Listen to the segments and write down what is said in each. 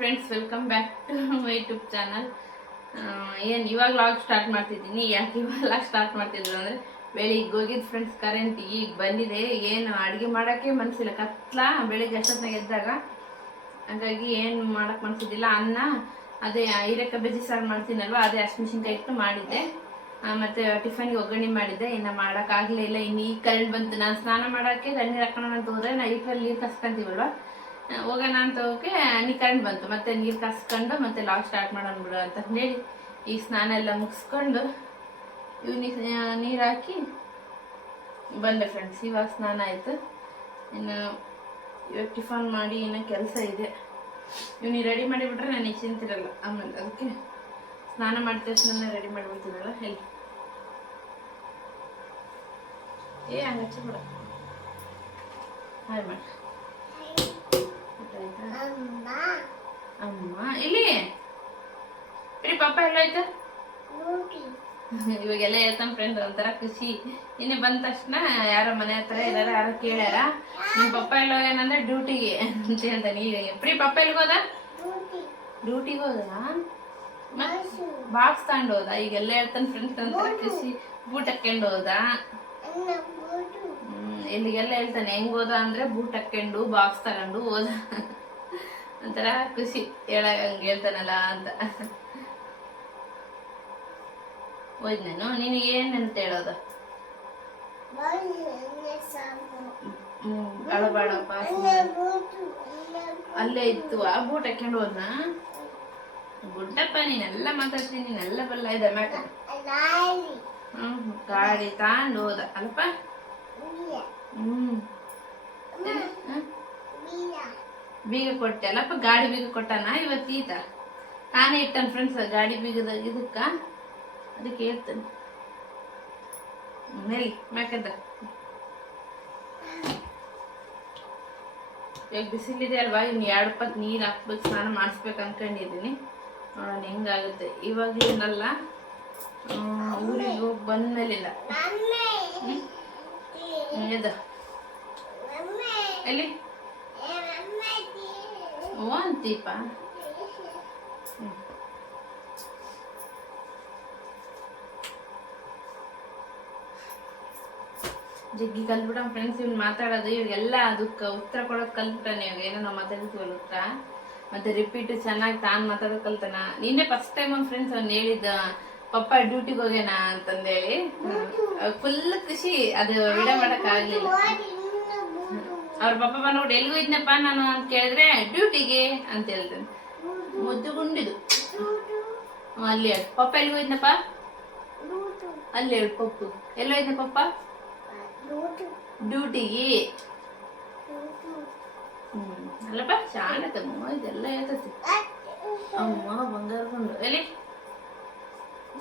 Friends welcome back to my YouTube channel ಏನು, ಇವಾಗ log start ಮಾಡ್ತಿದ್ದೀನಿ. ಯಾಕೆ ಇವಾಗ ಸ್ಟಾರ್ಟ್ ಮಾಡ್ತಿದ್ರು ಅಂದರೆ, ಬೆಳಿಗ್ಗೆ ಹೋಗಿದ್ದು ಫ್ರೆಂಡ್ಸ್ ಕರೆಂಟ್ ಈಗ ಬಂದಿದೆ. ಏನು ಅಡುಗೆ ಮಾಡೋಕ್ಕೆ ಮನಸ್ಸಿಲ್ಲ ಕತ್ಲ ಬೆಳಿಗ್ಗೆ ಅಷ್ಟೊತ್ತಿನಾಗ ಎದ್ದಾಗ. ಹಾಗಾಗಿ ಏನು ಮಾಡೋಕ್ಕೆ ಮನಸ್ಸಿದ್ದಿಲ್ಲ ಅನ್ನ, ಅದೇ ಹೀರೆಕಾಯಿ ಬಜ್ಜಿ ಸಾರು ಮಾಡ್ತೀನಲ್ವ, ಅದೇ ಹಸಿಮೆಣ್ಸಿನ್ಕಾಯಿ ಇಟ್ಟು ಮಾಡಿದ್ದೆ. ಮತ್ತು ಟಿಫನ್ಗೆ ಒಗ್ಗರಣೆ ಮಾಡಿದ್ದೆ. ಇನ್ನು ಮಾಡೋಕ್ಕಾಗಲೇ ಇಲ್ಲ. ಇನ್ನು ಈಗ ಕರೆಂಟ್ ಬಂತು. ನಾನು ಸ್ನಾನ ಮಾಡೋಕ್ಕೆ ತಣ್ಣೀರು ಹಾಕೋಣ ಅಂತ ಹೋದರೆ ನಾ ಇಟ್ರಲ್ಲಿ ನೀರು ಕಸ್ಕೊಂತೀವಲ್ವ? ಹೋಗೋಣ ಅಂತ ಹೋಗಕ್ಕೆ ನೀರು ಬಂತು. ಮತ್ತೆ ನೀರು ಕಸ್ಕೊಂಡು ಮತ್ತೆ ಲಾಗ್ ಸ್ಟಾರ್ಟ್ ಮಾಡೋಣ ಬಿಡು ಅಂತ ಹೇಳಿ ಈಗ ಸ್ನಾನ ಎಲ್ಲ ಮುಗಿಸ್ಕೊಂಡು ಇವ್ನಿಗೆ ನೀರು ಹಾಕಿ ಬಂದೆ ಫ್ರೆಂಡ್ಸ್ ಇವಾಗ ಸ್ನಾನ ಆಯಿತು. ಇನ್ನು ಇವಾಗ ಟಿಫನ್ ಮಾಡಿ ಇನ್ನೂ ಕೆಲಸ ಇದೆ. ಇವ್ನಿಗೆ ರೆಡಿ ಮಾಡಿಬಿಟ್ರೆ ನನಗೆ ಚಿಂತಿರಲ್ಲ ಆಮೇಲೆ ಅದಕ್ಕೆ ಸ್ನಾನ ಮಾಡಿದ ತಕ್ಷಣ ರೆಡಿ ಮಾಡಿಬಿಡ್ತೀನಲ್ಲ ಹೇಳಿ. ಏ, ಹಂಗಚ್ಚ ಬಿಡ. ಹಾಯ್ ಮಾಡಿ ಆಯ್ತಾ ಅಮ್ಮ ಇಲ್ಲಿ. ರೀ ಪಾಪ ಎಲ್ಲ ಆಯ್ತಾ? ಇವಾಗೆಲ್ಲ ಹೇಳ್ತಾನ ಫ್ರೆಂಡ್ ಒಂಥರ ಖುಷಿ. ಇನ್ನೇ ಬಂದ ತಕ್ಷಣ ಯಾರ ಮನೆ ಹತ್ರ ಎಲ್ಲಾರ ಯಾರೋ ಕೇಳ್ಯಾರ. ನಿಮ್ ಪಪ್ಪ ಎಲ್ಲ ಹೋಗ್ಯಾನಂದ್ರೆ ಡ್ಯೂಟಿಗೆ ಅಂತ ಹೇಳ್ತಾನೆ. ಈಗ ಪ್ರೀ ಪಪ್ಪ ಎಲ್ಲಿಗೆ ಹೋದ? ಡ್ಯೂಟಿಗೆ ಹೋದ ಬಾಕ್ಸ್ ತಗೊಂಡು ಹೋದ. ಈಗೆಲ್ಲ ಹೇಳ್ತಾನೆ ಫ್ರೆಂಡ್ಸ್ ಒಂಥರ ಖುಷಿ. ಬೂಟ್ ಹಾಕೊಂಡು ಹೋದ. ಹ್ಮ್ ಇಲ್ಲಿಗೆಲ್ಲ ಹೇಳ್ತಾನೆ ಹೆಂಗ್ ಹೋದ ಅಂದ್ರೆ ಬೂಟ್ ಹಾಕೊಂಡು ಬಾಕ್ಸ್ ತಗೊಂಡು ಹೋದ. ಒಂಥರ ಖುಷಿ. ಹೇಳಕ್ ಹಂಗೆ ಹೇಳ್ತಾನಲ್ಲ ಅಂತ. ಹೋಯ್ತು ನಾನು ನಿನಗೆ ಏನಂತ ಹೇಳೋದು? ಹ್ಮ್ ಅಳಬೇಡಪ್ಪ ಅಲ್ಲೇ ಇತ್ತು. ಆ ಬೂಟ್ ಹಾಕೊಂಡು ಹೋದ್ನ? ಗುಡ್ಡಪ್ಪ ನೀನೆಲ್ಲ ಮಾತಾಡ್ತೀನಿ ನೀನೆಲ್ಲ ಬಲ್ಲ ಇದೆ ಮ್ಯಾಟ ಹ್ಮ್ ಗಾಡಿ ತಾಂಡ್ ಹೋದ. ಅಲ್ಪ ಹ್ಮ್. ಎಲ್ಲಿ? ಹ? ಬೀಗ ಕೊಟ್ಟೆ ಅಲ್ಲಪ್ಪ ಗಾಡಿ ಬೀಗ ಕೊಟ್ಟಾನ? ಇವತ್ತು ಈತ? ತಾನೇ ಇಟ್ಟನ್ ಫ್ರೆಂಡ್ಸ್ ಗಾಡಿ ಬೀಗದ ಇದಕ್ಕ? ಅದಕ್ಕೆ ಹೇಳ್ತಾನೆ. ಮೇಲೆ ಮ್ಯಾಕದ ಇವಾಗ ಬಿಸಿಲಿದೆ ಅಲ್ವಾ? ಇನ್ನು ಎರಡು ಪತ್ ನೀರು ಹಾಕ್ಬೇಕು, ಸ್ನಾನ ಮಾಡಿಸ್ಬೇಕು ಅನ್ಕೊಂಡಿದ್ದೀನಿ. ನೋಡೋಣ ಹೆಂಗಾಗುತ್ತೆ. ಇವಾಗಲೇನಲ್ಲ ಊರಿಗೆ ಹೋಗಿ ಬಂದ್ಮೇಲಿಲ್ಲ. ಇದು ಎಲ್ಲಿ? ಅಂತೀಪ ಹ್ಮ್. ಜಗ್ಗಿ ಕಲ್ಬಿಡ ಫ್ರೆಂಡ್ಸ್ ಇವ್ನು ಮಾತಾಡೋದು ಇವ್ರಿಗೆಲ್ಲ ಅದಕ್ಕೆ ಉತ್ತರ ಕೊಡೋದು ಕಲ್ಬಿಟ್ಟಾನೆ ಇವಾಗ ಏನೋ ನಾವು ಮಾತಾಡ್ತೀವಲ್ಲ ಉತ್ತರ ಮತ್ತೆ ರಿಪೀಟ್ ಚೆನ್ನಾಗಿ ತಾನು ಮಾತಾಡೋದು ಕಲ್ತಾನ? ನಿನ್ನೆ ಫಸ್ಟ್ ಟೈಮ್ ಒಂದು ಫ್ರೆಂಡ್ಸ್ ಅವ್ನು ಹೇಳಿದ್ದ ಪಪ್ಪ ಡ್ಯೂಟಿಗೆ ಹೋಗ್ಯಾನ? ಅಂತಂದೇಳಿ. ಫುಲ್ ಖುಷಿ. ಅದು ವಿಡ ಮಾಡಕ್ ಆಗ್ಲಿಲ್ಲ ಅವ್ರ ಪಪ್ಪ ಬಂದ್ಬಿಟ್ಟು ಎಲ್ಲಿಗೂ ಇದ್ನಪ್ಪ ನಾನು ಅಂತ ಕೇಳಿದ್ರೆ, ಡ್ಯೂಟಿಗೆ ಅಂತ ಹೇಳ್ತೇನೆ ಮುದ್ದು ಗುಂಡಿದು ಅಲ್ಲಿ ಹೇಳು ಪಪ್ಪ ಎಲ್ಲಿಗೂ ಇದ್ನಪ್ಪ? ಅಲ್ಲಿ ಹೇಳು ಪಪ್ಪು. ಎಲ್ಲೋ ಇದ್ನ ಪಪ್ಪ? ಡ್ಯೂಟಿಗೆ. ಅಲ್ಲಪ್ಪ ಶಾಣತಮ್ಮ ಇದೆಲ್ಲ ಹೇಳ್ತತಿ. ಅಮ್ಮ ಬಂಗಾರ ಎಲ್ಲಿ?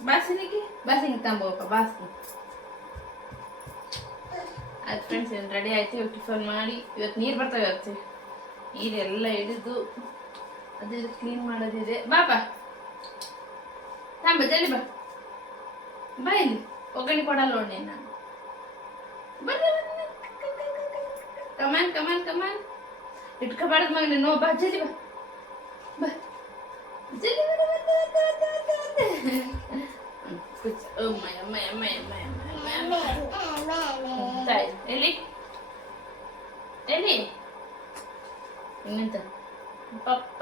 ಬಾಸಿನಿಗೆ ಬಾಸಿನಿಗೆ ತಂಬೋಪ್ಪ ಬಾಸ್ನಿ. ಆಯ್ತು ಫ್ರೆಂಡ್ಸ್ ಏನು ರೆಡಿ ಆಯ್ತು? ಇವಾಗ ಟಿಫನ್ ಮಾಡಿ ಇವತ್ತು ನೀರು ಬರ್ತಾವೆ ಇವತ್ತು. ನೀರೆಲ್ಲ ಹಿಡಿದು ಅದೆಲ್ಲ ಕ್ಲೀನ್ ಮಾಡೋದಿದೆ ಬಾ ಬಾ. ತಾಂಬಾ ಬಾ. ಬಾ ಇಲ್ಲಿ. ಒಗ್ಗರಣೆ ಕೊಡಲ್ಲ ನೋಡಿ ನಾನು ಕಮಾನ್ ಕಮಾನ್ ಕಮಾನ್ ಇಟ್ಕೋಬಾರ್ದು ಮಗನ. ನೋ ಬಾ ಜಲ್ಲಿ ಬಾ. ಬಾ. ಜಲ್ಲಿ ಅಮ್ಮ ಅಮ್ಮ ಬಾ, ಬಾ, ಬಾ, ಬಾ. ಹ್ಮ್, ಕೂತ್ಕೊ. ಅಮ್ಮ, ಅಮ್ಮ, ಅಮ್ಮ, ಅಮ್ಮ, ಅಮ್ಮ, ಅಮ್ಮ, ಅಮ್ಮ. ತಾಯಿ ಎಲ್ಲಿ ಎಲ್ಲಿ ಇನ್ನಂತ ಪಪ್ಪ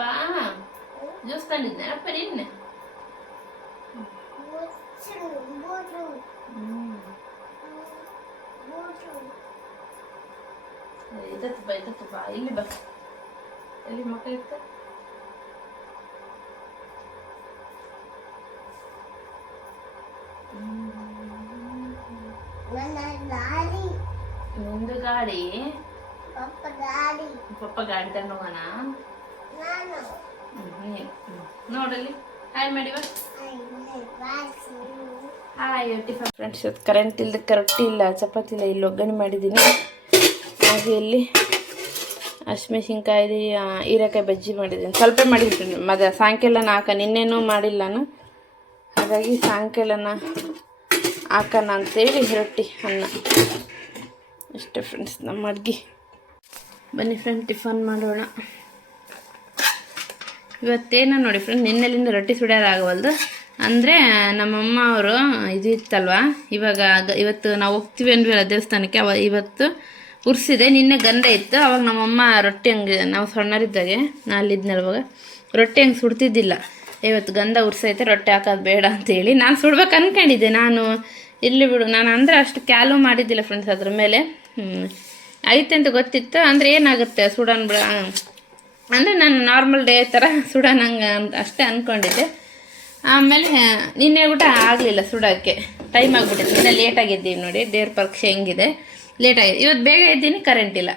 ಜ್ಯೂಸ್ ತಂದಿದ್ದೆ ಅಪ್ಪ ನಿನ್ನೆ ಹ್ಮ್ ಇದತ್ತು ಬಾ ಇದತ್ತು ಬಾ ಇಲ್ಲಿ ಬಾ ಎಲ್ಲಿ ಮಕ್ಕ ಇತ್ತ ಗಾಡಿ ಪಪ್ಪ ಗಾಡಿ ತಗೊಂಡು ಹೋಗೋಣ. ಹ್ಮ್, ನೀನು. ಹ್ಮ್. ನೋಡಲ್ಲಿ. ಹಾಯ್ ಮಾಡಿವ ಹಾಯ್ ಟಿಫನ್ ಫ್ರೆಂಡ್ಸ್ ಇವತ್ತು ಕರೆಂಟ್ ಇಲ್ಲದೆ ಕರೆಕ್ಟ್ ಇಲ್ಲ. ಚಪಾತಿ ಇಲ್ಲ ಇಲ್ಲಿ ಒಗ್ಗರಣೆ ಮಾಡಿದ್ದೀನಿ. ಹಾಗೆ ಇಲ್ಲಿ ಹಸಿಮೆಣಸಿನ್ಕಾಯಿ ಹೀರೆಕಾಯಿ ಬಜ್ಜಿ ಮಾಡಿದ್ದೀನಿ. ಸ್ವಲ್ಪ ಮಾಡಿದ್ದೀನಿ. ಮದ ಸಾಯಂಕಾಲನ ಹಾಕ. ನಿನ್ನೇನೂ ಮಾಡಿಲ್ಲ ನಾನು. ಹಾಗಾಗಿ ಸಾಯಂಕಾಲನ ಹಾಕೋಣ ಅಂತೇಳಿ ರೊಟ್ಟಿ ಅನ್ನ. ಅಷ್ಟೇ ಫ್ರೆಂಡ್ಸ್ ನಮ್ಮ ಅಡ್ಗೆ ಬನ್ನಿ ಫ್ರೆಂಡ್ ಟಿಫನ್ ಮಾಡೋಣ. ಇವತ್ತೇನ ನೋಡಿ ಫ್ರೆಂಡ್ ನಿನ್ನೆಲಿಂದ ರೊಟ್ಟಿ ಸುಡ್ಯಾರಾಗವಲ್ದು ಅಂದರೆ ನಮ್ಮಮ್ಮ ಅವರು ಇದು ಇತ್ತಲ್ವ? ಇವಾಗ ಇವತ್ತು ನಾವು ಹೋಗ್ತೀವಿ ಅಂದ್ವಲ್ಲ ದೇವಸ್ಥಾನಕ್ಕೆ. ಅವ ಇವತ್ತು ಉರ್ಸಿದೆ. ನಿನ್ನೆ ಗಂಧ ಇತ್ತು. ಅವಾಗ ನಮ್ಮಮ್ಮ ರೊಟ್ಟಿ ಹಂಗೆ, ನಾವು ಸಣ್ಣರಿದ್ದಾಗೆ ಅವಾಗ ರೊಟ್ಟಿ ಹಂಗೆ ಸುಡ್ತಿದ್ದಿಲ್ಲ. ಇವತ್ತು ಗಂಧ ಉರ್ಸೈತೆ, ರೊಟ್ಟಿ ಹಾಕೋದು ಬೇಡ ಅಂತೇಳಿ ನಾನು ಸುಡ್ಬೇಕು ಅಂದ್ಕೊಂಡಿದ್ದೆ ನಾನು, ಇಲ್ಲಿ ಬಿಡು, ನಾನು ಅಂದರೆ ಅಷ್ಟು ಕ್ಯಾಲು ಮಾಡಿದ್ದಿಲ್ಲ ಫ್ರೆಂಡ್ಸ್ ಅದ್ರ ಮೇಲೆ. ಐತೆ ಅಂತ ಗೊತ್ತಿತ್ತು, ಅಂದರೆ ಏನಾಗುತ್ತೆ ಸುಡನ್ ಬಿಡ ಅಂದರೆ ನಾನು ನಾರ್ಮಲ್ ಡೇ ಥರ ಸುಡೋಣಂಗೆ ಅಂತ ಅಷ್ಟೇ ಅಂದ್ಕೊಂಡಿದ್ದೆ ಆಮೇಲೆ ನಿನ್ನೆ ಊಟ ಆಗಲಿಲ್ಲ ಸುಡೋಕ್ಕೆ. ಟೈಮ್ ಆಗಿಬಿಟ್ಟಿದೆ ನಿನ್ನೆ ಲೇಟ್ ಆಗಿದ್ದೀನಿ ನೋಡಿ, ದೇವ್ರ ಪರೀಕ್ಷೆ ಹೆಂಗಿದೆ. ಲೇಟಾಗಿದೆ ಇವತ್ತು ಬೇಗ ಇದ್ದೀನಿ ಕರೆಂಟ್ ಇಲ್ಲ.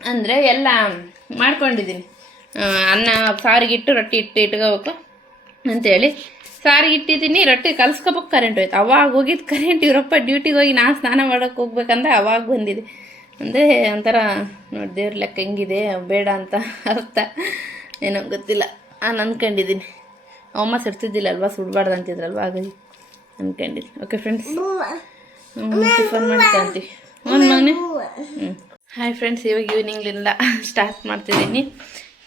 ಅಂದರೆ ಎಲ್ಲ ಮಾಡ್ಕೊಂಡಿದ್ದೀನಿ. ಅನ್ನ ಸಾರಿಗೆ ಇಟ್ಟು ರೊಟ್ಟಿ ಇಟ್ಟು ಇಟ್ಕೋಬೇಕು. ಅಂತೇಳಿ. ಸಾರಿ ಇಟ್ಟಿದ್ದೀನಿ ರೊಟ್ಟಿ ಕಲ್ಸ್ಕೊಬೇಕು ಕರೆಂಟ್ ಹೋಯ್ತು. ಅವಾಗ ಹೋಗಿದ್ದು ಕರೆಂಟ್ ಇವರಪ್ಪ ಡ್ಯೂಟಿಗೆ ಹೋಗಿ ನಾನು ಸ್ನಾನ ಮಾಡೋಕೆ ಹೋಗ್ಬೇಕಂದ್ರೆ ಅವಾಗ ಬಂದಿದೆ. ಅಂದರೆ ಒಂಥರ ನೋಡಿ ದೇವ್ರ ಲೆಕ್ಕ ಹೆಂಗಿದೆ ಬೇಡ ಅಂತ ಅರ್ಥ. ಏನೋ ಗೊತ್ತಿಲ್ಲ. ನಾನು ಅಂದ್ಕೊಂಡಿದ್ದೀನಿ ಅಮ್ಮ ಸಿಡ್ತಿದ್ದಿಲ್ಲ ಅಲ್ವಾ ಸುಡಬಾರ್ದು ಅಂತಿದ್ರಲ್ವ ಹಾಗಾಗಿ ಅಂದ್ಕೊಂಡಿದ್ದೀನಿ ಓಕೆ ಫ್ರೆಂಡ್ಸ್ ಟಿಫನ್ ಮಾಡ್ಕೊಂತೀವಿ ಒಂದು ಹ್ಞೂ ಹಾಯ್ ಫ್ರೆಂಡ್ಸ್ ಇವಾಗ ಈವ್ನಿಂಗ್ಲಿಂದ ಸ್ಟಾರ್ಟ್ ಮಾಡ್ತಿದ್ದೀನಿ.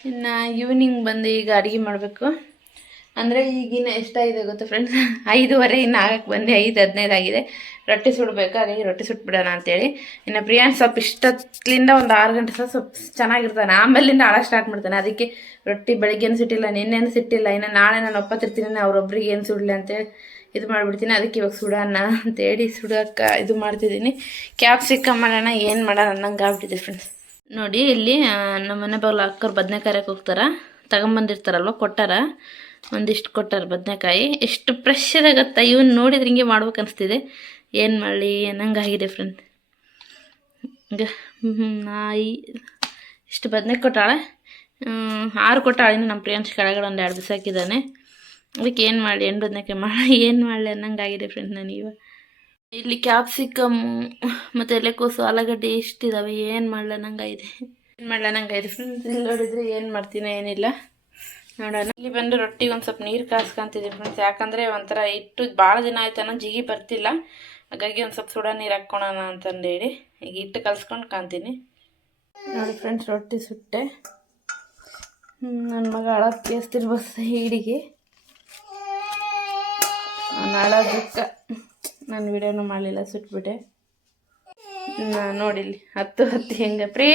ಇನ್ನು ಈವ್ನಿಂಗ್ ಬಂದು ಈಗ ಅಡುಗೆ ಮಾಡಬೇಕು. ಅಂದರೆ ಈಗಿನ ಎಷ್ಟಾಗಿದೆ ಗೊತ್ತಾ ಫ್ರೆಂಡ್ಸ್ ಐದುವರೆ ಇನ್ನು ಆಗಕ್ಕೆ ಬಂದೆ, ಐದು ಹದಿನೈದು ಆಗಿದೆ. ರೊಟ್ಟಿ ಸುಡಬೇಕು, ಹಾಗಾಗಿ ರೊಟ್ಟಿ ಸುಟ್ಬಿಡೋಣ ಅಂತೇಳಿ. ಇನ್ನು ಪ್ರಿಯಾನ್ ಸ್ವಲ್ಪ ಇಷ್ಟೊತ್ತಿಂದ ಒಂದು ಆರು ಗಂಟೆ ಸಹ ಸ್ವಲ್ಪ ಚೆನ್ನಾಗಿರ್ತಾನೆ. ಆಮೇಲಿಂದ ಆಳ ಸ್ಟಾರ್ಟ್ ಮಾಡ್ತಾನೆ. ಅದಕ್ಕೆ ರೊಟ್ಟಿ ಬೆಳಗ್ಗೆನು ಸಿಟ್ಟಿಲ್ಲ, ನಿನ್ನೇನು ಸಿಟ್ಟಿಲ್ಲ. ಇನ್ನು ನಾಳೆ ನಾನು ಒಪ್ಪತ್ತಿರ್ತೀನಿ, ಅವ್ರೊಬ್ರಿಗೆ ಏನು ಸುಡಲಿ ಅಂತೇಳಿ ಇದು ಮಾಡಿಬಿಡ್ತೀನಿ. ಅದಕ್ಕೆ ಇವಾಗ ಸುಡೋಣ ಅಂತೇಳಿ ಸುಡೋಕೆ ಇದು ಮಾಡ್ತಿದ್ದೀನಿ. ಕ್ಯಾಪ್ಸಿಕಮ್ ಮಾಡೋಣ, ಏನು ಮಾಡೋಣ ಅನ್ನಂಗೆ ಆಗ್ಬಿಟ್ಟಿದೆ ಫ್ರೆಂಡ್ಸ್ ನೋಡಿ, ಇಲ್ಲಿ ನಮ್ಮ ಮನೆ ಬಗ್ಲು ಅಕ್ಕವ್ರು ಬದನೆಕಾಯಕ್ಕೆ ಹೋಗ್ತಾರ? ತಗೊಂಬಂದಿರ್ತಾರಲ್ವ, ಕೊಟ್ಟಾರ? ಒಂದಿಷ್ಟು ಕೊಟ್ಟಾರೆ ಬದನೆಕಾಯಿ. ಎಷ್ಟು ಫ್ರೆಶ್ ಇದಾಗತ್ತ ಇವನ್ನ ನೋಡಿದ್ರೆ ಹಿಂಗೆ ಮಾಡ್ಬೇಕು ಅನಿಸ್ತಿದೆ. ಏನು ಮಾಡಲಿ ಅನ್ನಂಗಾಗಿದೆ ಫ್ರೆಂಡ್ ಈಗ ನಾಯಿ. ಇಷ್ಟು ಬದನೆ ಕೊಟ್ಟಾಳೆ. ಆರು ಕೊಟ್ಟಾಳೆ ನಮ್ಮ ಪ್ರಿಯಾಂಶ್ ಕೆಳಗಡೆ ಒಂದು ಎರಡು ಬಿಸಾಕಿದ್ದಾನೆ. ಅದಕ್ಕೆ ಏನು ಮಾಡಲಿ ಎಣ್ಣೆ ಬದನೆಕಾಯಿ ಮಾಡಿ, ಏನು ಮಾಡಲಿ ಅನ್ನಂಗಾಗಿದೆ ಫ್ರೆಂಡ್ ನನಗಿವ ಇಲ್ಲಿ ಕ್ಯಾಪ್ಸಿಕಮ್ಮು ಮತ್ತು ಎಲೆಕೋಸು, ಆಲೂಗಡ್ಡೆ ಎಷ್ಟಿದ್ದಾವೆ ಏನು ಮಾಡಲ ಅನ್ನಂಗಾಗಿದೆ ಏನು ಮಾಡಲ ಅನ್ನಂಗಾಯಿದೆ ಫ್ರೆಂಡ್ಸ್ ಇಲ್ಲಿ ನೋಡಿದರೆ ಏನು ಮಾಡ್ತೀನಿ, ಏನಿಲ್ಲ. ನೋಡೋಣ. ಇಲ್ಲಿ ಬಂದು ರೊಟ್ಟಿಗೆ ಒಂದು ಸ್ವಲ್ಪ ನೀರು ಕಾಸ್ಕೊಂತಿದ್ದೀನಿ ಫ್ರೆಂಡ್ಸ್ ಯಾಕಂದರೆ ಒಂಥರ ಇಟ್ಟು ಭಾಳ ದಿನ ಆಯ್ತಾನ ಜಿಗಿ ಬರ್ತಿಲ್ಲ. ಹಾಗಾಗಿ ಒಂದು ಸ್ವಲ್ಪ ಸುಡ ನೀರು ಹಾಕ್ಕೊಳೋಣ ಅಂತಂದೇಳಿ. ಈಗ ಹಿಟ್ಟು ಕಲ್ಸ್ಕೊಂಡು ಕಾಣ್ತೀನಿ. ನೋಡಿ ಫ್ರೆಂಡ್ಸ್ ರೊಟ್ಟಿ ಸುಟ್ಟೆ. ನನ್ನ ಮಗ ಅಳೋದು ಬಸ್ ಹೀಡಿಗೆ. ನಾನು ಅಳೋದಕ್ಕೆ ನಾನು ವಿಡಿಯೋನು ಮಾಡಲಿಲ್ಲ, ಸುಟ್ಬಿಟ್ಟೆ. ನೋಡಿಲ್ಲಿ ಹತ್ತು ಹತ್ತು ಹೆಂಗೆ. ಪ್ರೀ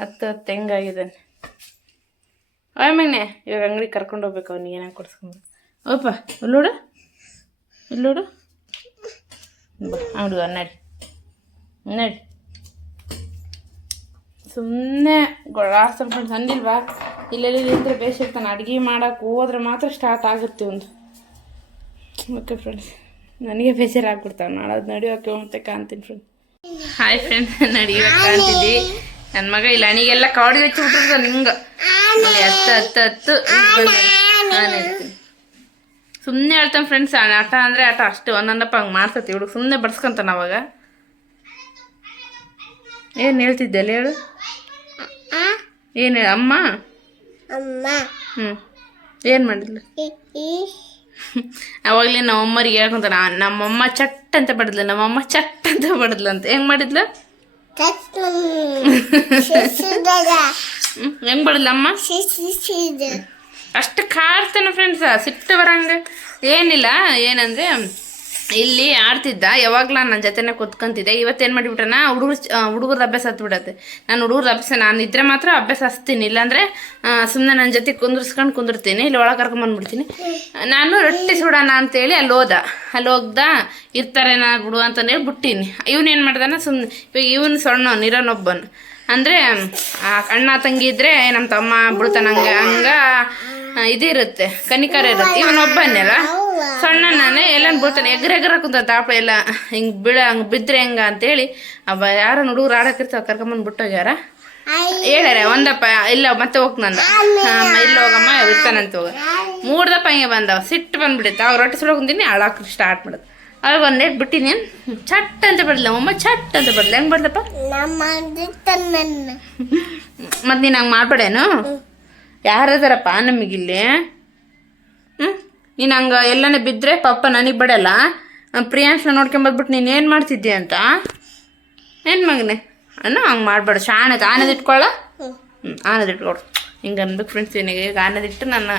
ಹತ್ತು ಹತ್ತು ಹೆಂಗಾಗಿದ್ದಾನೆ ಮಗನೆ ಇವಾಗ ಅಂಗಡಿ ಕರ್ಕೊಂಡು ಹೋಗ್ಬೇಕು, ಅವ್ನಿಗೆ ಏನಾಗ ಕೊಡ್ಸ್ಕೊಂಡು ಓಪ ಇಲ್ಲೋಡು ಇಲ್ಲೋಡು ಹುಡುಗ ನಡಿ. ನಡಿ. ಸುಮ್ಮನೆ ಗೊಳಾಸ ಫ್ರೆಂಡ್ಸ್ ಅಂದಿಲ್ವಾ ಇಲ್ಲೆಲ್ಲಿ ನಿಂತ್ರೆ ಬೇಸಿರ್ತಾನೆ ಅಡುಗೆ ಮಾಡೋಕೆ ಹೋದ್ರೆ ಮಾತ್ರ ಸ್ಟಾರ್ಟ್ ಆಗುತ್ತೆ ಒಂದು. ಓಕೆ ಫ್ರೆಂಡ್ಸ್ ನನಗೆ ಬೇಜಾರಾಗ್ಬಿಡ್ತಾವೆ ನಾಳೆ ನಡೆಯೋಕೆ ಮತ್ತೆ ಕಾಣ್ತೀನಿ ಫ್ರೆಂಡ್ ಹಾಯ್ ಫ್ರೆಂಡ್ಸ್ ನಡಿಯೋಕೆ ಕಾಣ್ತಿದ್ದಿ. ನನ್ನ ಮಗ ಇಲ್ಲ ಅಣಿಗೆಲ್ಲ ಕಾಡಿ ಹಚ್ಚಿ ಬಿಟ್ಟಿರ್ತ ನಿಂಗೆ ಹತ್ತು ಹತ್ತು ಹತ್ತು. ಸುಮ್ಮನೆ ಹೇಳ್ತಾನೆ ಫ್ರೆಂಡ್ಸ್ ಆಟ ಅಂದರೆ ಆಟ ಅಷ್ಟು. ಒಂದೊಂದಪ್ಪ ಹಂಗೆ ಮಾಡ್ತತಿ ಹುಡುಗ. ಸುಮ್ಮನೆ ಬಡ್ಸ್ಕೊಂತಾನ ಅವಾಗ. ಏನು ಹೇಳ್ತಿದ್ದೆಲ್ಲ ಹೇಳು? ಏನು ಅಮ್ಮ? ಅಮ್ಮ. ಹ್ಞೂ ಏನು ಮಾಡಿದ್ಲು? ಅವಾಗಲೇ ನಮ್ಮ ಅಮ್ಮರಿಗೆ ಹೇಳ್ಕೊಂತ ನಮ್ಮಮ್ಮ ಚಟ್ ಅಂತ ಬಡಿದ್ಲು ನಮ್ಮಮ್ಮ ಚಟ್ ಅಂತ ಬಡಿದ್ಲು ಅಂತ. ಹೆಂಗೆ ಮಾಡಿದ್ಲು? ಹೆಂಗ್ ಬಡಿದ್ಲು ಅಮ್ಮ? ಅಷ್ಟು ಕಾಡ್ತಾನೆ ಫ್ರೆಂಡ್ಸ್ ಸಿಟ್ಟು ಬರಂಗ. ಏನಿಲ್ಲ ಏನಂದ್ರೆ ಇಲ್ಲಿ ಆಡ್ತಿದ್ದ, ಯಾವಾಗ್ಲೂ ನನ್ನ ಜೊತೆನೇ ಕೂತ್ಕೊಂತಿದ್ದೆ. ಇವತ್ತೇನು ಮಾಡಿಬಿಟ್ಟನ ಹುಡುಗರು ಹುಡುಗರ ಅಭ್ಯಾಸ ಹತ್ಬಿಡತ್ತೆ. ನಾನು ಹುಡುಗರ ಅಭ್ಯಾಸ, ನಾನು ಇದ್ರೆ ಮಾತ್ರ ಅಭ್ಯಾಸ ಹಚ್ತೀನಿ. ಇಲ್ಲಾಂದ್ರೆ ಸುಮ್ಮನೆ ನನ್ನ ಜೊತೆ ಕುಂದ್ರಸ್ಕೊಂಡು ಕುಂದಿರ್ತೀನಿ. ಇಲ್ಲಿ ಒಳಗೆ ಕರ್ಕೊಂಬಂದ್ಬಿಡ್ತೀನಿ ನಾನು ರೊಟ್ಟಿ ಸುಡೋಣ ಅಂತೇಳಿ ಅಲ್ಲಿ ಹೋದ. ಅಲ್ಲಿ ಹೋಗ್ದ ಇರ್ತಾರೆ ನಾ ಬಿಡು ಅಂತಂದೇಳಿ ಬಿಟ್ಟೀನಿ. ಇವನು ಏನು ಮಾಡ್ದಾನ ಸುಮ್ಮನೆ ಇವಾಗ ಇವನು ಸಣ್ಣ ಇರೋನೊಬ್ಬನು ಅಂದರೆ ಅಣ್ಣ ತಂಗಿ ಇದ್ರೆ ನಮ್ಮ ತಮ್ಮ ಬಿಡ್ತಾನ ಹಂಗ ಇದಿರುತ್ತೆ ಕನಿಕರ ಇರುತ್ತೆ. ಇವನೊಬ್ಬನೆಲ್ಲ ಸಣ್ಣ ನಾನೇ ಎಲ್ಲಾನು ಬಿಡ್ತಾನೆ. ಎಗ್ರ ಎಗ್ರ ಕುಂತ ತಾಪ ಎಲ್ಲ. ಹಿಂಗೆ ಬಿಡ ಹಂಗೆ ಬಿದ್ರೆ ಹೆಂಗ ಅಂತೇಳಿ ಅವ ಯಾರ ಹುಡುಗರು ಆಡಕ್ಕಿರ್ತಾವ ಕರ್ಕೊಂಬಂದು ಬಿಟ್ಟೋಗ್ಯಾರ? ಹೇಳ್ಯಾರ ಒಂದಪ್ಪ ಇಲ್ಲ ಮತ್ತೆ ಹೋಗ್ ಹೋಗ್ನಂದ ಇಲ್ಲ ಹೋಗಮ್ಮ ಇರ್ತಾನಂತ ಹೋಗ. ಮೂರ್ದಪ್ಪ ಹಿಂಗೆ ಬಂದವ. ಸಿಟ್ಟು ಬಂದ್ಬಿಡುತ್ತೆ ಅವಾಗ ರೊಟ್ಟಿ ಸುಡೋ ಕುಂತೀನಿ ಅಳಾಕ ಸ್ಟಾರ್ಟ್ ಮಾಡೋದು ಅವಾಗ ಒಂದು ನೆಟ್ ಬಿಟ್ಟಿನಿ ಚಟ್ ಅಂತ ಬರ್ಲಿಲ್ಲ. ಅಮ್ಮ ಚಟ್ ಅಂತ ಬಿಡಲ್ಲ ಹೆಂಗೆ ಬರ್ದಪ್ಪ ಮತ್ತು ನೀನು ಹಂಗೆ ಮಾಡ್ಬೇಡೇನು ಯಾರದಾರಪ್ಪ ನಮಗಿಲ್ಲಿ ಹ್ಞೂ ನೀನು ಹಂಗೆ ಎಲ್ಲನೇ ಬಿದ್ದರೆ ಪಪ್ಪ ನನಗೆ ಬಿಡಲ್ಲ. ಪ್ರಿಯಾಂಶ ನೋಡ್ಕೊಂಬಂದ್ಬಿಟ್ಟು ನೀನು ಏನು ಮಾಡ್ತಿದ್ದೆ ಅಂತ? ಏನು ಮಗನೆ? ಅನ್ನ ಹಂಗೆ ಮಾಡಬೇಡ. ಶಾಣದ ಆನದ ಇಟ್ಕೊಳ್ಳ ಹ್ಞೂ ಆನದ ಇಟ್ಕೊಡು ಹಿಂಗೆ ಅನ್ಬೇಕು ಫ್ರೆಂಡ್ಸ್ ನಿನಗೆ ಈಗ ಅನ್ನದಿಟ್ಟು ನಾನು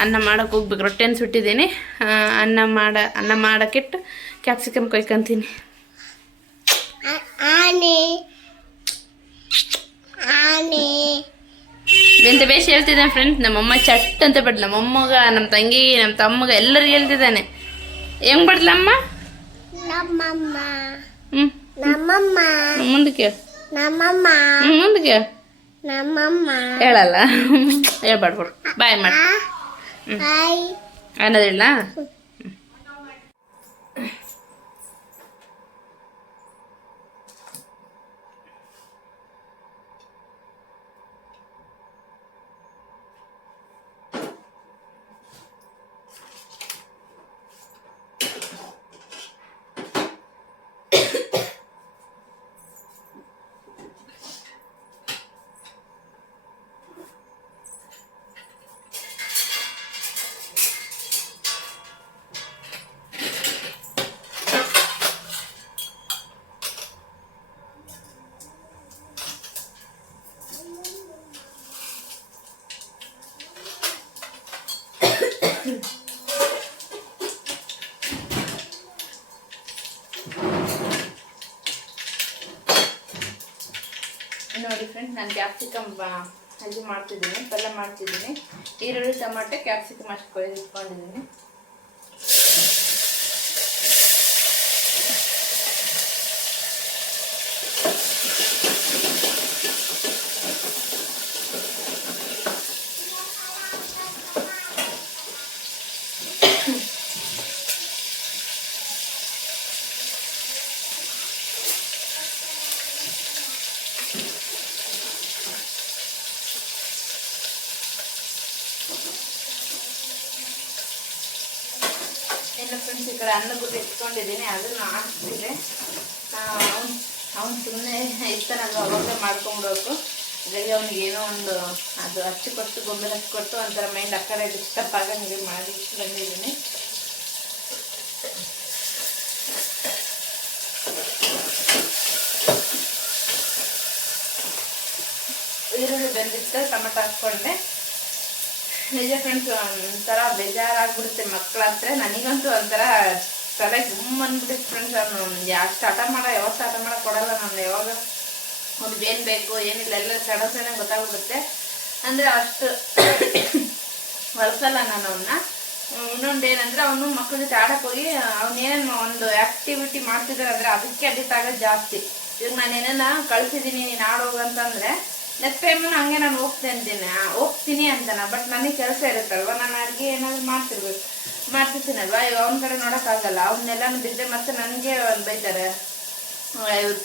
ಅನ್ನ ಮಾಡೋಕೆ ಹೋಗ್ಬೇಕು. ರೊಟ್ಟಿಯನ್ನು ಸುಟ್ಟಿದ್ದೀನಿ. ಅನ್ನ ಮಾಡ, ಅನ್ನ ಮಾಡೋಕ್ಕಿಟ್ಟು ಕ್ಯಾಪ್ಸಿಕಮ್ ಕೊಯ್ಕೊಂತೀನಿ. ಆನೆ. ಆನೆ. ಎಂತ ಬೇಷ್ ಹೇಳ್ತಿದ್ದಾನೆ ಫ್ರೆಂಡ್ಸ್ ನಮ್ಮಮ್ಮ ಚಟ್ ಅಂತ ಬಿಡ್ಲ ನಮ್ಮಮ್ಮಗ ನಮ್ಮ ತಂಗಿ ನಮ್ಮ ತಮ್ಮಗ ಎಲ್ಲರಿಗೂ ಹೇಳ್ತಿದ್ದಾನೆ. ಹೆಂಗ್ ಬಿಡ್ಲಮ್ಮ ನಮ್ಮಮ್ಮ. ಹ್ಮ್. ನಮ್ಮಮ್ಮ. ಮುಂದಕ್ಕೆ ನಮ್ಮಮ್ಮ. ಮುಂದಕ್ಕೆ ನಮ್ಮಮ್ಮ. ಹೇಳಲ್ಲ. ಹೇಳ್ಬಾರ್ದು ಬಾಯ್ ಮಾಡಿ. ಅನ್ನೋದಿಲ್ಲ? ನಾನು ಕ್ಯಾಪ್ಸಿಕಮ್ ಇದು ಮಾಡ್ತಿದ್ದೀನಿ ಪಲ್ಯ ಮಾಡ್ತಿದ್ದೀನಿ. ಈರುಳ್ಳಿ ಟೊಮಾಟೆ ಕ್ಯಾಪ್ಸಿಕಮ್ ಅಷ್ಟು ಕೊಯ್ದು ಇಟ್ಕೊಂಡಿದ್ದೀನಿ ಇನ್ನು ಫ್ರೆಂಡ್ಸ್ ಈ ಕಡೆ ಇಟ್ಕೊಂಡಿದ್ದೀನಿ, ಅದನ್ನು ಹಾಕ್ತಿದೆ ಅವ್ನು ಸುಮ್ಮನೆ ಇರ್ತಾನಲ್ವ ಅವಾಗ ಮಾಡ್ಕೊಂಡ್ಬೇಕು. ಅದರಲ್ಲಿ ಅವ್ನಿಗೆ ಏನೋ ಒಂದು, ಅದು ಹಚ್ಚಿ ಕೊಟ್ಟು ಗೊಂಬೆ ಹಚ್ಚಿ ಕೊಟ್ಟು ಒಂಥರ ಮೈಂಡ್ ಆ ಕಡೆ ಡಿಸ್ಟರ್ಬ್ ಆಗಂಗೆ ಮಾಡಿ ಬಂದಿದ್ದೀನಿ ಈರುಳ್ಳಿ ಬೆಂದಿತ್ತು, ಟೊಮೆಟೊ ಹಾಕ್ಕೊಂಡೆ. ನಿಜ ಫ್ರೆಂಡ್ಸ್ ಒಂಥರ ಬೇಜಾರಾಗ್ಬಿಡುತ್ತೆ ಮಕ್ಕಳತ್ರ ನನಗಂತೂ ಒಂಥರ ತಲೆ ಗುಮ್ ಅಂದ್ಬಿಡುತ್ತೆ ಫ್ರೆಂಡ್ಸ್ ಅವನು ಯಾಕೆ ಸ್ಟಾರ್ಟ ಮಾಡೋ ಯಾವ ಸ್ಟಾರ್ಟ ಮಾಡೋ ಕೊಡಲ್ಲ ನಾನು ಯಾವಾಗ ಒಂದು ಏನು ಬೇಕು, ಏನಿಲ್ಲ, ಎಲ್ಲ ಸಡನ್ ಸಡನ್ ಗೊತ್ತಾಗ್ಬಿಡುತ್ತೆ. ಅಂದರೆ ಅಷ್ಟು ಹೊಲಸಲ್ಲ ನಾನು ಅವನ್ನ ಇನ್ನೊಂದು ಏನಂದ್ರೆ ಅವನು ಮಕ್ಕಳ ಜೊತೆ ಆಡಕ್ಕೆ ಹೋಗಿ ಅವನೇನೇನು ಒಂದು ಆಕ್ಟಿವಿಟಿ ಮಾಡ್ತಿದ್ದಾರೆ ಅಂದರೆ ಅದಕ್ಕೆ ಅಡಿಕ್ಟ್ ಆಗೋದು ಜಾಸ್ತಿ. ಇವಾಗ ನಾನು ಏನೇನ ಕಳ್ಸಿದ್ದೀನಿ ನೀನು ಆಡೋಗು ಟೈಮ್ ಹಂಗೆ ನಾನು ಹೋಗ್ತೇನೆ ಹೋಗ್ತೀನಿ ಅಂತಾನ ಬಟ್ ನನಗೆ ಕೆಲಸ ಇರುತ್ತಲ್ವ? ನಾನು ಅಡುಗೆ ಏನಾದ್ರು ಮಾಡ್ತಿರ್ಬೇಕು. ಮಾಡ್ತಿರ್ತೀನಲ್ವ? ಇವಾಗ ಅವನ ಕಡೆ ನೋಡೋಕ್ಕಾಗಲ್ಲ ಅವನ್ನೆಲ್ಲಾನು ಬಿದ್ದರೆ ಮತ್ತೆ ನನಗೆ ಬೈತಾರೆ.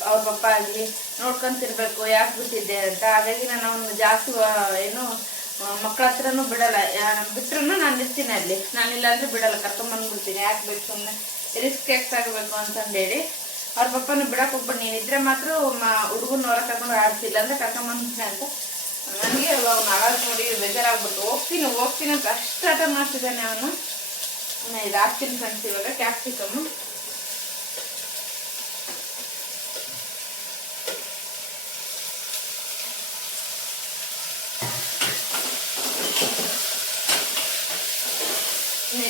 ಅವ್ರ ಪಪ್ಪ ಆಗಲಿ, ನೋಡ್ಕೊಂತಿರ್ಬೇಕು, ಯಾಕೆ ಬಿಟ್ಟಿದ್ದೆ ಅಂತ. ಹಾಗಾಗಿ ನಾನು ಅವನು ಜಾಸ್ತಿ ಏನು ಮಕ್ಕಳ ಹತ್ರನೂ ಬಿಡಲ್ಲ. ಬಿಟ್ರು ನಾನು ಇರ್ತೀನಿ ಅಲ್ಲಿ. ನಾನು ಇಲ್ಲಾಂದ್ರೆ ಬಿಡಲ್ಲ. ಕರ್ಕೊಂಬಂದ್ಬಿಡ್ತೀನಿ. ಯಾಕೆ ಬೇಕು ಸುಮ್ಮನೆ ರಿಸ್ಕ್ ಯಾಕೆ ತಗೋಬೇಕು ಅಂತಂದೇಳಿ. ಅವ್ರ ಪಪ್ಪನ ಬಿಡಕ್ಕೆ ಹೋಗ್ಬಿಟ್ಟು ನೀನು ಇದ್ರೆ ಮಾತ್ರ ಹುಡುಗನ ಹೊರ ಕರ್ಕೊಂಡು ಆಡ್ತಿಲ್ಲ ಅಂದ್ರೆ ಕರ್ಕೊಂಬಂದ್ರೆ ಅಂತ. ನನಗೆ ಅವ್ನು ಆಡೋದು ನೋಡಿ ಬೇಜಾರಾಗ್ಬಿಟ್ಟು ಹೋಗ್ತೀನಿ ಹೋಗ್ತೀನಿ ಅಂತ ಅಷ್ಟು ಆಟ ಮಾಡ್ತಿದ್ದಾನೆ ಅವನು. ಇದು ಹಾಕ್ತೀನಿ ಫ್ರೆಂಡ್ಸ್ ಇವಾಗ ಕ್ಯಾಪ್ಸಿಕಮ್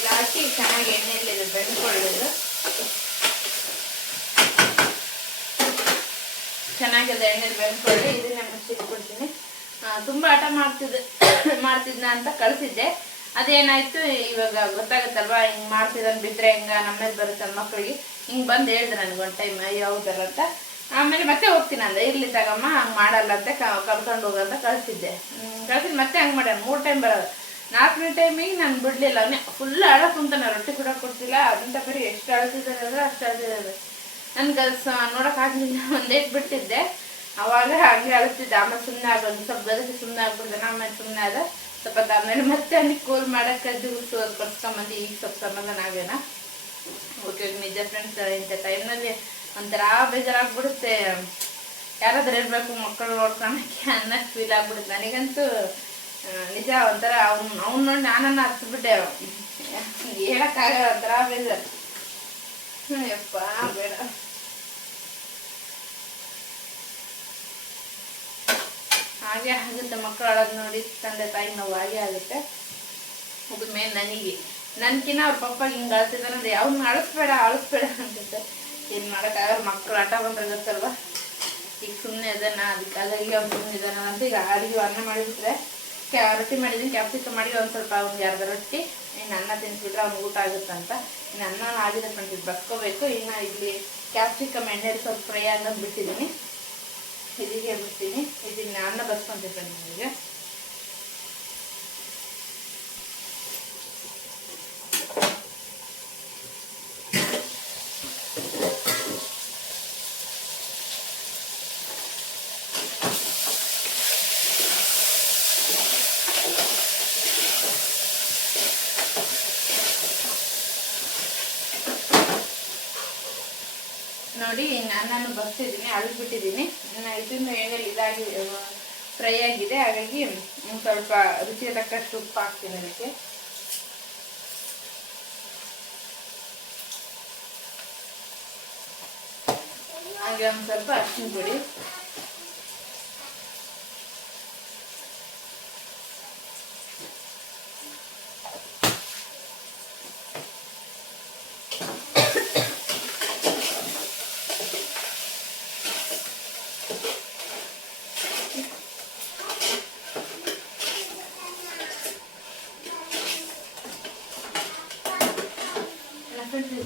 ಹಾಕಿ ಚೆನ್ನಾಗಿ ಎಣ್ಣೆಯಲ್ಲಿ ಇದು ಬೆಂದ್ಕೊಳ್ಳೋದು ಚೆನ್ನಾಗಿ ಅದು ಎಣ್ಣೆಲಿ ಬೆಂದ್ಕೊಳ್ಳಿ ಇದನ್ನ ಮುಚ್ಚಿಟ್ಬಿಡ್ತೀನಿ ಆ, ತುಂಬಾ ಆಟ ಮಾಡ್ತಿದ್ದೆ ಮಾಡ್ತಿದ್ನ ಅಂತ ಕಳಿಸಿದ್ದೆ. ಅದೇನಾಯ್ತು ಇವಾಗ ಗೊತ್ತಾಗತ್ತಲ್ವಾ ಹಿಂಗ್ ಮಾಡ್ತಿದ್ದಾನೆ ಬಿದ್ರೆ ಹೆಂಗ ನಮ್ಮೇಲೆ ಬರುತ್ತೆ ಮಕ್ಕಳಿಗೆ ಹಿಂಗ್ ಬಂದ್ ಹೇಳಿದ್ರೆ ನನ್ಗೆ ಒನ್ ಟೈಮ್ ಹೌದಲ್ಲ ಅಂತ. ಆಮೇಲೆ ಮತ್ತೆ ಹೋಗ್ತೀನಿ ಅಂದೆ ಇರ್ಲಿ ತಗಮ್ಮ ಹಂಗ್ ಮಾಡಲ್ಲ ಅಂತ ಕರ್ಕೊಂಡು ಹೋಗಂತ ಕಳ್ಸಿದ್ದೆ. ಕಳ್ಸಿದ್ ಮತ್ತೆ ಹಂಗ್ ಮಾಡ್ಯಾನ ಮೂರ್ ಟೈಮ್ ಬರೋದು ನಾಲ್ಕನೇ ಟೈಮಿಗೆ ನಾನು ಬಿಡ್ಲಿಲ್ಲ ಅವನೇ ಫುಲ್ ಅಳ ಕುಂತಾನ ರೊಟ್ಟಿ ಕೂಡ ಕೊಡ್ತಿಲ್ಲ ಅದಂತ ಬರೀ ಎಷ್ಟು ಅಳ್ತಿದ್ದಾರೆ ಅಂದ್ರೆ ಅಷ್ಟು ನನ್ಗೆ ನೋಡಕ್ ಆಗ್ಲಿಲ್ಲ, ಒಂದೇ ಬಿಟ್ಟಿದ್ದೆ ಅವಾಗ ಹಂಗೆ ಅಳ್ತಿದ್ದೆ, ಆಮೇಲೆ ಸುಮ್ಮನೆ ಆಗ ಒಂದು ಸ್ವಲ್ಪ ಬದಲು ಸುಮ್ಮನೆ ಆಗ್ಬಿಡ್ದೆ ಆಮೇಲೆ ಸುಮ್ಮನೆ ಅದ ಸ್ವಲ್ಪ ಆಮೇಲೆ ಮತ್ತೆ ಅಲ್ಲಿ ಕೂಲ್ ಮಾಡಕ್ಕೆ ಜ್ಯೂಸು ಅದು ಕೊಡ್ಸ್ಕೊಂಬಂದು ಈಗ ಸ್ವಲ್ಪ ಸಮಾಧಾನ ಓಕೆ ನಿಜ ಫ್ರೆಂಡ್ಸ್ ಇಂಥ ಟೈಮ್ನಲ್ಲಿ ಒಂಥರ ಬೇಜಾರಾಗ್ಬಿಡುತ್ತೆ. ಯಾರಾದ್ರೂ ಇರಬೇಕು ಮಕ್ಕಳು ನೋಡ್ಕೊಳಕ್ಕೆ ಅನ್ನೋಕ್ಕೆ ಫೀಲ್ ಆಗ್ಬಿಡುತ್ತೆ. ನನಗಂತೂ ನಿಜ ಒಂಥರ ಅವ್ನು ಅವ್ನು ನೋಡಿ ನಾನನ್ನ ಹತ್ಬಿಟ್ಟೆ ಹೇಳಕ್ಕಾಗಲ್ಲ ಒಂಥರ ಬೇಜಾರು. ಯಪ್ಪ ಬೇಡ ಹಾಗೆ ಆಗುತ್ತೆ ಮಕ್ಕಳು ಅಳೋದು ನೋಡಿ ತಂದೆ ತಾಯಿ ನೋವು ಹಾಗೆ ಆಗುತ್ತೆ ಮೇಲೆ ನನಗೆ ನನ್ಕಿನ್ನ ಅವ್ರ ಪಪ್ಪ ಹಿಂಗೆ ಅಳ್ತಿದ್ದಾನೆ ಅಂದ್ರೆ ಯಾವ್ದು ಅಳಿಸ್ಬೇಡ ಅಳಿಸ್ಬೇಡ ಅನ್ಸುತ್ತೆ ಏನು ಮಾಡೋಕ್ಕಾಗಲ್ಲ ಮಕ್ಕಳು ಆಟ ಬಂದ್ರೆ ಗೊತ್ತಲ್ವಾ ಈಗ ಸುಮ್ಮನೆ ಅದನ್ನ ಅದಕ್ಕೆ ಹಾಗಾಗಿ ಅವ್ನು ಸುಮ್ಮನೆ ಇದ್ದಾನ ಅಂತ ಈಗ ಅಡಿಗೆ ಅನ್ನ ಮಾಡಿಬಿಟ್ರೆ ರೊಟ್ಟಿ ಮಾಡಿದ್ದೀನಿ. ಕ್ಯಾಪ್ಸಿಕಮ್ ಮಾಡಿ ಒಂದು ಸ್ವಲ್ಪ ಒಂದು ಎರಡು ರೊಟ್ಟಿ. ಇನ್ನು ಅನ್ನ ತಿನ್ಸ್ಬಿಟ್ರೆ ಅವ್ನಿಗೆ ಊಟ ಆಗುತ್ತಂತ. ಇನ್ನು ಅನ್ನ ಆಗಿದೆ ಫ್ರೆಂಡ್ಸ್ ಬಸ್ಕೋಬೇಕು ಇನ್ನು ಇಲ್ಲಿ ಕ್ಯಾಪ್ಸಿಕಮ್ ಎಣ್ಣೆ ಸ್ವಲ್ಪ ಫ್ರೈ ಆಗೋದು ಬಿಟ್ಟಿದ್ದೀನಿ. ಇದಿಗೆ ಬಿಡ್ತೀನಿ. ಇದನ್ನ ಅನ್ನ ಬಸ್ಕೊತೀನಿ ನಿಮಗೆ ನೋಡಿ ನಾನು ಬಸ್ತಿದ್ದೀನಿ ಅಳಿಸ್ಬಿಟ್ಟಿದ್ದೀನಿ ಇದನ್ನು ಎಣ್ಣೆಲಿ ಇದಾಗಿ ಫ್ರೈ ಆಗಿದೆ, ಹಾಗಾಗಿ ಸ್ವಲ್ಪ ರುಚಿಗೆ ತಕ್ಕಷ್ಟು ಉಪ್ಪು ಹಾಕ್ತೀನಿ ಅದಕ್ಕೆ. ಹಾಗೆ ಒಂದು ಸ್ವಲ್ಪ ಅರ್ಶಿನ ಪುಡಿ.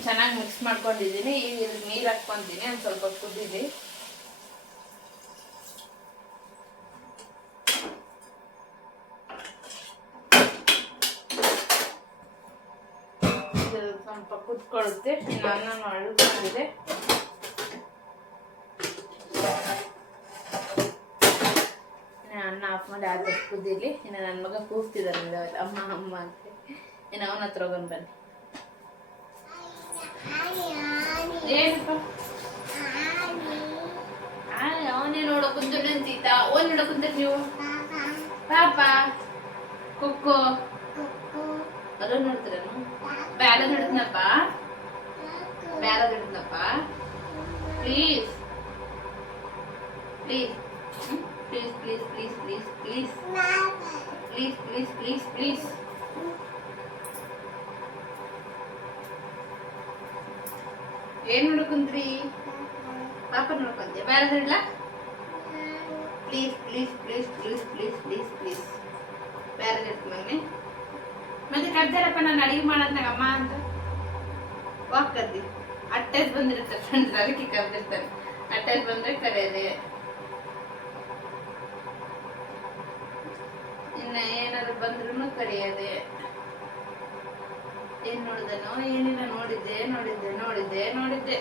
ಚೆನ್ನಾಗಿ ಮಿಕ್ಸ್ ಮಾಡ್ಕೊಂಡಿದ್ದೀನಿ. ಈಗ ಇದಕ್ಕೆ ನೀರು ಹಾಕ್ಕೊಂತೀನಿ. ಒಂದು ಸ್ವಲ್ಪ ಕುದ್ದಿದ್ದೆ ಸ್ವಲ್ಪ ಕುದ್ಕೊಳ್ಳುತ್ತೆ ಇನ್ನು ಅನ್ನನೂ ಅಳುಕೊಂಡಿದೆ ಇನ್ನು ಅನ್ನ ಆಫ್ ಮಾಡಿ ಆದಷ್ಟು ಕುದ್ದಿಲಿ ಇನ್ನು ನನ್ನ ಮಗ ಕೂಗ್ತಿದ್ದಾನೆ ಅಮ್ಮ ಅಮ್ಮ ಅಂತ. ಇನ್ನು ಅವನ ಹತ್ರ ಹೋಗೋಣ ಬನ್ನಿ. ಅವನೇ ನೋಡೋ ಕುಂತು ನಿಂತೀತ ಓನ್ ನೋಡೋ ಕುಂತ ನೀವು ಪಾಪ ಕೊಕ್ಕೋ ಅದು ನೋಡ್ತೀರೇನು ಬ್ಯಾಲ ಹಿಡಿದ್ನಪ್ಪ ಬ್ಯಾಲ ಹಿಡಿದ್ನಪ್ಪ please please please please please please please please please please please ಏನ್ ನೋಡ್ಕೊಂಡ್ರಿ ಪಾಪ ನೋಡ್ಕೊಂತೀಯ ಬೇರೆ ಹೇಳ please please please please please please please ಬೇರೆ ಮಮ್ಮಿ ಮತ್ತೆ ಕರ್ದಾರಪ್ಪ ನಾನು ಅಡಿಗೆ ಮಾಡೋದ್ನಾಗ ಅಮ್ಮ ಅಂತ ವಾಕ್ ಕರ್ದಿ ಅಟ್ಟಾಸ್ ಬಂದಿರುತ್ತೆ ಫ್ರೆಂಡ್ಸ್ ಅದಕ್ಕೆ ಕರ್ದಿರ್ತಾನೆ ಅಟ್ಟಾಸ್ ಬಂದ್ರೆ ಕರೆಯದೆ ಇನ್ನ ಏನಾದ್ರು ಬಂದ್ರು ಕರೆಯದೆ ಏನ್ ನೋಡಿದನೋ ಏನಿಲ್ಲ ನೋಡಿದ್ದೆ ನೋಡಿದ್ದೆ ನೋಡಿದ್ದೆ ನೋಡಿದ್ದೆ.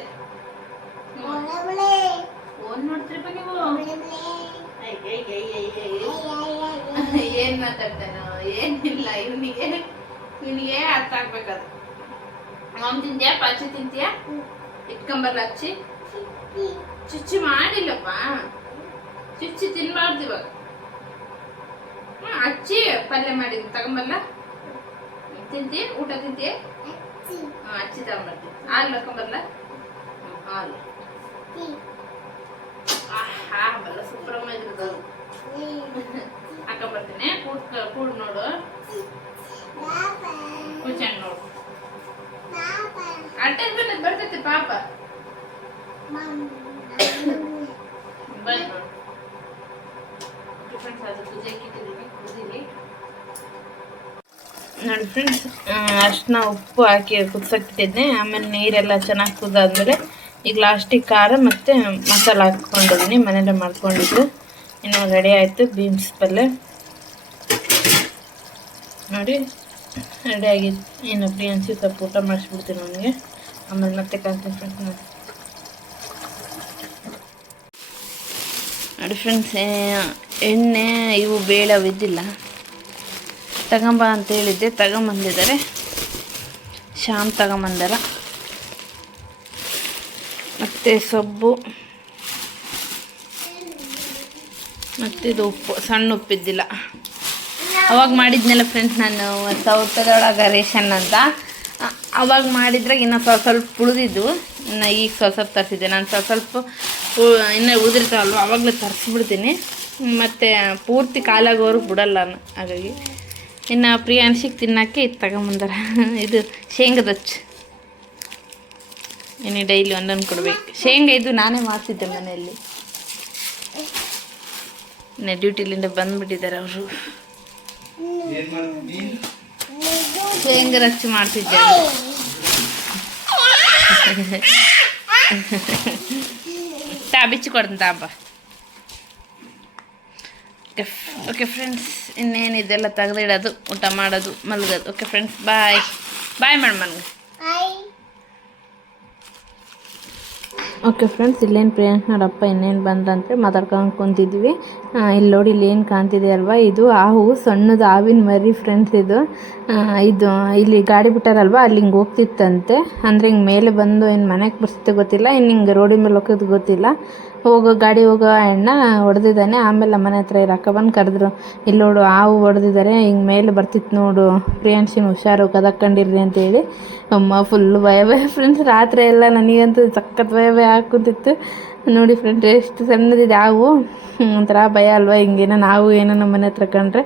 ಫೋನ್ ನೋಡ್ತಿರಪ್ಪ ನೀವು. ಏನ್ ಮಾತಾಡ್ತಾನೋ? ಏನಿಲ್ಲ. ಇವನಿಗೆ ಇವನಿಗೆ ಅರ್ಥ ಆಗ್ಬೇಕದು. ಮಾಮ್ ತಿಂತೀಯಾ? ಪಾಚಿ ತಿಂತೀಯಾ? ಇಟ್ಕೊಂಬರ್ಲ ಹಚ್ಚಿ ಚುಚ್ಚಿ ಮಾಡಿಲ್ಲಪ್ಪ. ಚುಚ್ಚಿ ತಿನ್ಬಾರ್ದು ಇವಾಗ. ಹ್ಮ್, ಹಚ್ಚಿ ಪಲ್ಯ ಮಾಡಿ ತಗೊಂಬರ್ಲ? ತಿಂತಿ ಊಟ ತಿಂತಿ? ಹಾ ಅಚ್ಚಿ ತಗೊಂಡ್ಬರ್ತೀನಿ ಹಾಲು ಹಾಕೊಂಬರ್ಲ? ಹಾಲು. ಅರ್ಶಿನ ಉಪ್ಪು ಹಾಕಿ ಕುದಿಸಕ್ತಿದ್ದೆ, ಆಮೇಲೆ ನೀರೆಲ್ಲ ಚೆನ್ನಾಗಿ ಕುದಾದ್ಮೇಲೆ ಈಗ ಲಾಸ್ಟಿಗೆ ಖಾರ ಮತ್ತು ಮಸಾಲ ಹಾಕ್ಕೊಂಡಿದ್ದೀನಿ ಮನೇಲೆ ಮಾಡ್ಕೊಂಡಿದ್ದು. ಇನ್ನು ರೆಡಿ ಆಯಿತು ಬೀನ್ಸ್ ಪಲ್ಯ ನೋಡಿ ರೆಡಿ ಆಗಿತ್ತು ಇನ್ನು ಅನ್ಸಿ ಸ್ವಲ್ಪ ಊಟ ಮಾಡಿಸ್ಬಿಡ್ತೀನಿ ನನಗೆ ಆಮೇಲೆ ಮತ್ತೆ ಕಾಣ್ತೀನಿ ಫ್ರೆಂಡ್ಸ್ ನೋಡಿ ಫ್ರೆಂಡ್ಸ್ ಎಣ್ಣೆ ಇವು ಬೇಳವಿದ್ದಿಲ್ಲ ತಗೊಂಬ ಅಂತ ಹೇಳಿದ್ದೆ, ತಗೊಂಬಂದಿದ್ದಾರೆ. ಶ್ಯಾಮ್ ತಗೊಂಬಂದಾರ ಮತ್ತು ಸೊಬ್ಬು. ಮತ್ತಿದು ಉಪ್ಪು, ಸಣ್ಣ ಉಪ್ಪಿದ್ದಿಲ್ಲ. ಅವಾಗ ಮಾಡಿದ್ನಲ್ಲ ಫ್ರೆಂಡ್ಸ್ ನಾನು ಸೌತದೊಳಗೆ ರೇಷನ್ ಅಂತ. ಅವಾಗ ಮಾಡಿದ್ರೆ ಇನ್ನೂ ಸ್ವಲ್ಪ ಸ್ವಲ್ಪ ಉಳಿದಿದ್ದು. ಇನ್ನು ಈಗ ಸ್ವಲ್ಪ ಸ್ವಲ್ಪ ತರಿಸಿದ್ದೆ. ನಾನು ಸ್ವಲ್ಪ ಸ್ವಲ್ಪ ಇನ್ನೂ ಉಳಿದಿರ್ತಾವಲ್ವ, ಅವಾಗಲೇ ತರಿಸ್ಬಿಡ್ತೀನಿ. ಮತ್ತು ಪೂರ್ತಿ ಕಾಲಾಗೋರು ಬಿಡಲ್ಲ ಹಾಗಾಗಿ. ಇನ್ನು ಪ್ರಿಯಾನ್ಸಿಗೆ ತಿನ್ನೋಕ್ಕೆ ಇದು ತಗೊಂಬಂದಾರ ಇದು ಶೇಂಗದ ಹಚ್ಚು ಇನ್ನು ಡೈಲಿ ಒಂದೊಂದು ಕೊಡಬೇಕು. ಶೇಂಗಾ ಇದು ನಾನೇ ಮಾಡ್ತಿದ್ದೆ ಮನೆಯಲ್ಲಿ. ಇನ್ನು ಡ್ಯೂಟಿಲಿಂದ ಬಂದುಬಿಟ್ಟಿದ್ದಾರೆ ಅವರು. ಶೇಂಗ ಹಚ್ಚಿ ಮಾಡ್ತಿದ್ದೆ ತಾ, ಬಿಚ್ಚಿ ಕೊಡ್ತೀನಿ ತಾಂಬ ಓಕೆ ಓಕೆ ಫ್ರೆಂಡ್ಸ್ ಇನ್ನೇನು ಇದೆಲ್ಲ ತೆಗೆದಿಡೋದು, ಊಟ ಮಾಡೋದು, ಮಲಗೋದು. Okay friends bye bye madam ನನಗೆ ಓಕೆ ಫ್ರೆಂಡ್ಸ್ ಇಲ್ಲೇನು ಪ್ರಿಯಾಂಕ್ ನೋಡಪ್ಪ ಇನ್ನೇನು ಬಂದ್ರಂತೆ ಮಾತಾಡ್ಕೊಂಡು ಕುಂತಿದ್ವಿ. ಇಲ್ಲಿ ನೋಡಿ ಇಲ್ಲಿ ಏನು ಕಾಣ್ತಿದೆ ಅಲ್ವಾ? ಇದು ಆ ಹೂವು ಸಣ್ಣದು ಹಾವಿನ ಮರಿ ಫ್ರೆಂಡ್ಸ್ ಇದು. ಇದು, ಇಲ್ಲಿ ಗಾಡಿ ಬಿಟ್ಟಾರಲ್ವಾ? ಅಲ್ಲಿ ಹಿಂಗೆ ಹೋಗ್ತಿತ್ತಂತೆ. ಅಂದರೆ ಹಿಂಗೆ ಮೇಲೆ ಬಂದು ಏನು ಮನೆಗೆ ಬರ್ಸುತ್ತೆ ಗೊತ್ತಿಲ್ಲ ಇನ್ನು ಹಿಂಗೆ ರೋಡಿನ ಮೇಲೆ ಹೋಗೋದು ಗೊತ್ತಿಲ್ಲ. ಹೋಗೋ, ಗಾಡಿ ಹೋಗೋ, ಅಣ್ಣ ಹೊಡೆದಿದ್ದಾನೆ. ಆಮೇಲೆ ನಮ್ಮನೆ ಹತ್ರ ಇರೋ ಅಕ್ಕ ಬಂದು ಕರೆದ್ರು ಇಲ್ಲಿ ನೋಡು, ಹಾವು ಹೊಡೆದಿದ್ದಾರೆ ಹಿಂಗೆ ಮೇಲೆ ಬರ್ತಿತ್ತು ನೋಡು. ಪ್ರಿಯಾಂಶಿನ ಹುಷಾರು, ಕದಕ್ಕೊಂಡಿರ್ರಿ ಅಂತೇಳಿ ಅಮ್ಮ ಫುಲ್ಲು ಭಯ ಭಯ ಫ್ರೆಂಡ್ಸ್ ರಾತ್ರಿ ಎಲ್ಲ ನನಗಂತೂ ಸಖತ್ ಭಯ ಭಯ ಹಾಕುತ್ತಿತ್ತು ನೋಡಿ ಫ್ರೆಂಡ್ಸ್ ಎಷ್ಟು ಸಣ್ಣದಿದೆ ಹಾವು. ಒಂಥರ ಭಯ ಅಲ್ವಾ, ಹಿಂಗೇನೋ ನಾವು ಏನೋ ನಮ್ಮ ಮನೆ ಹತ್ರ ಕಂಡ್ರೆ.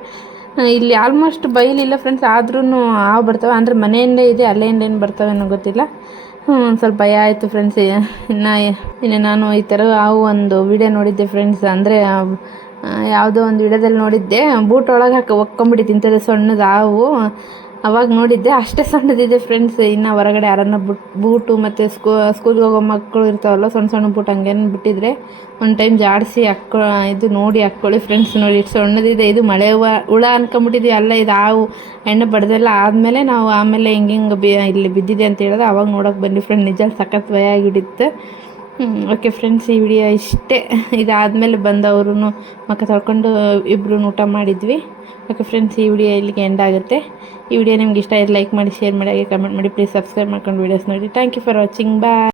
ಇಲ್ಲಿ ಆಲ್ಮೋಸ್ಟ್ ಬೈಲಿಲ್ಲ ಫ್ರೆಂಡ್ಸ್ ಆದ್ರೂ ಹಾವು ಬರ್ತವೆ. ಅಂದರೆ ಮನೆಯಿಂದ ಇದೆ ಅಲ್ಲೇ ಏನು ಬರ್ತವೆ ಅನ್ನೋ ಗೊತ್ತಿಲ್ಲ. ಸ್ವಲ್ಪ ಭಯ ಆಯಿತು ಫ್ರೆಂಡ್ಸ್ ಇನ್ನು ಇನ್ನು ನಾನು ಈ ಥರ ಆ ಒಂದು ವಿಡಿಯೋ ನೋಡಿದ್ದೆ ಫ್ರೆಂಡ್ಸ್ ಅಂದರೆ ಯಾವುದೋ ಒಂದು ವಿಡಿಯೋದಲ್ಲಿ ನೋಡಿದ್ದೆ. ಬೂಟ್ ಒಳಗೆ ಹಾಕಿ ಒಕ್ಕೊಂಬಿಟ್ಟಿತ್ತು ಇಂಥದ್ದು ಸಣ್ಣದು ಹಾವು ಅವಾಗ ನೋಡಿದ್ದೆ ಅಷ್ಟೇ ಸಣ್ಣದಿದೆ ಫ್ರೆಂಡ್ಸ್ ಇನ್ನು ಹೊರಗಡೆ ಯಾರನ್ನ ಬುಟ್, ಬೂಟು ಮತ್ತು ಸ್ಕೂ ಸ್ಕೂಲ್ಗೆ ಹೋಗೋ ಮಕ್ಕಳು ಇರ್ತಾವಲ್ಲ, ಸಣ್ಣ ಸಣ್ಣ ಬೂಟ್ ಹಂಗೇನು ಬಿಟ್ಟಿದ್ರೆ ಒಂದು ಟೈಮ್ ಜಾಡಿಸಿ ಹಾಕ್ಕೊ ಇದು ನೋಡಿ ಹಾಕ್ಕೊಳ್ಳಿ ಫ್ರೆಂಡ್ಸ್ ನೋಡಿ, ಇಷ್ಟು ಸಣ್ಣದಿದೆ, ಇದು ಮಳೆ ಹುಳ- ಹುಳ ಅನ್ಕೊಂಬಿಟ್ಟಿದ್ವಿ, ಅಲ್ಲ ಇದು ಹಾವು ಎಣ್ಣೆ ಬಡ್ದೆಲ್ಲ ಆದಮೇಲೆ ನಾವು ಆಮೇಲೆ ಹಿಂಗೆ ಹಿಂಗೆ ಬಿ, ಇಲ್ಲಿ ಬಿದ್ದಿದೆ ಅಂತ ಹೇಳಿದ್ರೆ ಅವಾಗ ನೋಡೋಕೆ ಬನ್ನಿ ಫ್ರೆಂಡ್ ನಿಜ ಸಖತ್ ಭಯ ಆಗಿಬಿಟ್ಟಿತ್ತು. ಓಕೆ ಫ್ರೆಂಡ್ಸ್ ಈ ವಿಡಿಯೋ ಇಷ್ಟೇ. ಇದಾದಮೇಲೆ ಬಂದವರು ಮಕ್ಕ ತೊಳ್ಕೊಂಡು ಇಬ್ಬರು ಊಟ ಮಾಡಿದ್ವಿ. ಓಕೆ ಫ್ರೆಂಡ್ಸ್ ಈ ವಿಡಿಯೋ ಇಲ್ಲಿಗೆ ಎಂಡ್ ಆಗುತ್ತೆ. ಈ ವಿಡಿಯೋ ನಿಮ್ಗೆ ಇಷ್ಟ ಆಯ್ತು ಲೈಕ್ ಮಾಡಿ ಶೇರ್ ಮಾಡಿ, ಹಾಗೆ ಕಮೆಂಟ್ ಮಾಡಿ. ಪ್ಲೀಸ್ ಸಬ್ಸ್ಕ್ರೈಬ್ ಮಾಡ್ಕೊಂಡು ವೀಡಿಯೋಸ್ ನೋಡಿ. Thank you for watching bye